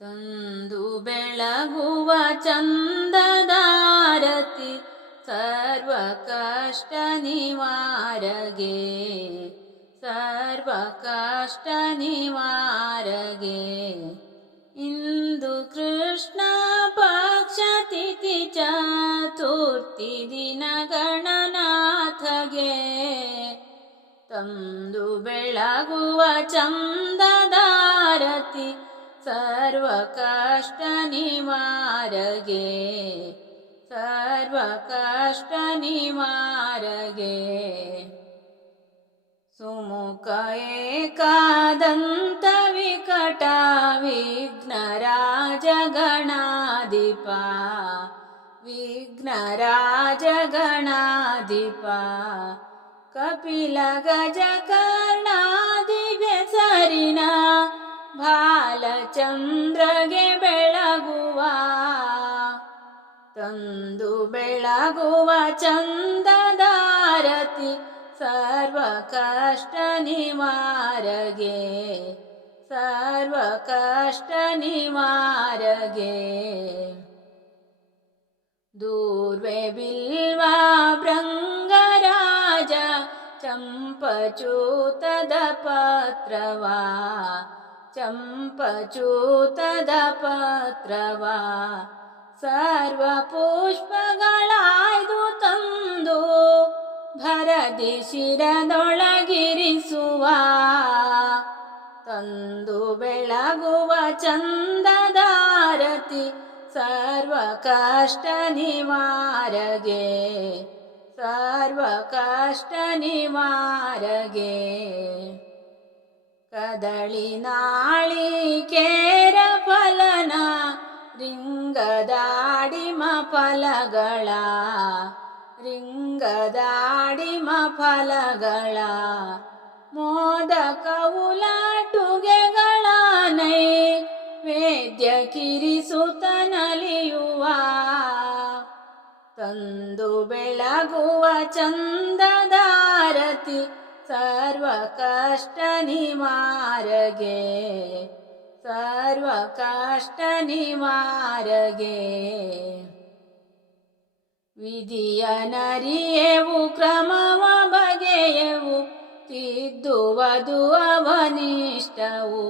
ತಂದು ಬೆಳಗುವ ಚಂದದಾರತಿ ಸರ್ವ ಕಷ್ಟ ನಿವಾರಗೆ ಸರ್ವ ಕಷ್ಟ ನಿವಾರಗೆ ಇಂದು ಕೃಷ್ಣ ಪಕ್ಷ ತಿಥಿ ಚತುರ್ಥಿ ದಿನ ಗಣನಾಥಗೆ ತಂದು ಬೆಳಗುವ ಚಂದದಾರತಿ सर्व कष्टगे सुमुख एकादन्तविकटा विघ्नराजगणाधिपा विघ्नराजगणाधिपा कपिलगजकर्ण ಬಾಲಚಂದ್ರಗೆ ಬೆಳಗುವ ತಂದು ಬೆಳಗುವ ಚಂದದಾರತಿ ಸರ್ವ ಕಷ್ಟ ನಿವಾರಗೆ ಸರ್ವ ಕಷ್ಟ ನಿವಾರಗೆ ದೂರ್ವೆ ಬಿಲ್ವ ಭೃಂಗರಾಜ ಚಂಪಚೂತದ ಪತ್ರವಾ ಚಂಪಚೂತದ ಪತ್ರವ ಸರ್ವ ಪುಷ್ಪಗಳಾಯ್ದು ತಂದು ಭರದಿ ಶಿರದೊಳಗಿರಿಸುವ ತಂದು ಬೆಳಗುವ ಚಂದದಾರತಿ ಸರ್ವ ಕಷ್ಟ ನಿವಾರಗೆ ಸರ್ವ ಕಷ್ಟ ನಿವಾರಗೆ ಕದಳಿ ನಾಳಿಕೇರ ಫಲನ ರಿಂಗದಾಡಿಮ ಫಲಗಳ ರಿಂಗದಾಡಿಮ ಫಲಗಳ. ಮೋದ ನೈ ವೇದ್ಯ ಕಿರಿಸುತನಲಿಯುವ. ತಂದು ಬೆಳಗುವ ಚಂದದಾರತಿ ಸರ್ವ ಕಷ್ಟ ನಿವಾರಗೆ ಸರ್ವ ಕಷ್ಟ ನಿವಾರಗೆ ವಿಧಿಯ ನರಿಯೆವು ಕ್ರಮವ ಬಗೆಯವು ತಿದ್ದುವುದು ಅವನಿಷ್ಟವು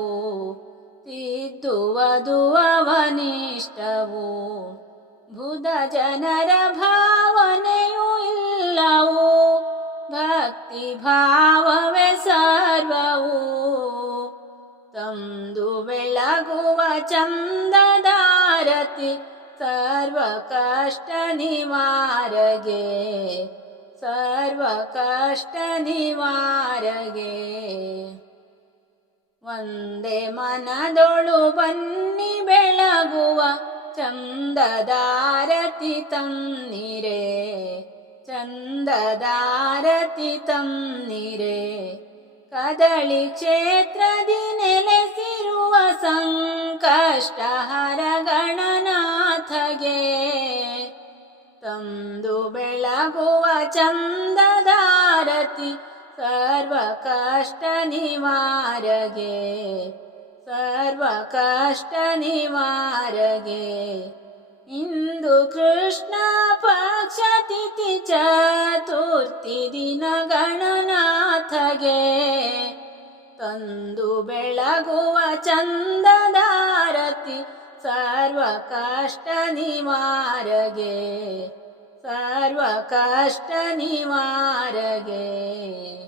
ತಿದ್ದುವುದು ಅವನಿಷ್ಟವು ಬುಧ ಜನರ ಭಾವನೆಯೂ ಭಕ್ತಿ ಭಾವವೇ ಸರ್ವವು ತಂದು ಬೆಳಗುವ ಚಂದದಾರತಿ ಸರ್ವ ಕಷ್ಟ ನಿವಾರಗೆ ಸರ್ವ ಕಷ್ಟ ನಿವಾರಗೆ ಒಂದೇ ಮನದೊಳು ಬನ್ನಿ ಬೆಳಗುವ ಚಂದದಾರತಿ ತನ್ನಿರೆ ಚಂದದಾರತಿ ತನ್ನಿರೆ ಕದಳಿ ಕ್ಷೇತ್ರದಿ ನೆಲೆಸಿರುವ ಸಂಕಷ್ಟ ಗಣನಾಥಗೆ ತಂದು ಬೆಳಗುವ ಚಂದದಾರತಿ ಸರ್ವ ಕಷ್ಟ ನಿವಾರಗೆ, ಸರ್ವ ಕಷ್ಟ ನಿವಾರಗೆ. ಇಂದು ಕೃಷ್ಣ ಪಕ್ಷ ತಿಥಿ ಚತುರ್ಥಿ ದಿನ ಗಣನಾಥಗೆ. ತಂದು ಬೆಳಗುವ ಚಂದದಾರತಿ ಸರ್ವ ಕಷ್ಟ ನಿವಾರಗೆ. ಸರ್ವ ಕಷ್ಟ ನಿವಾರಗೆ.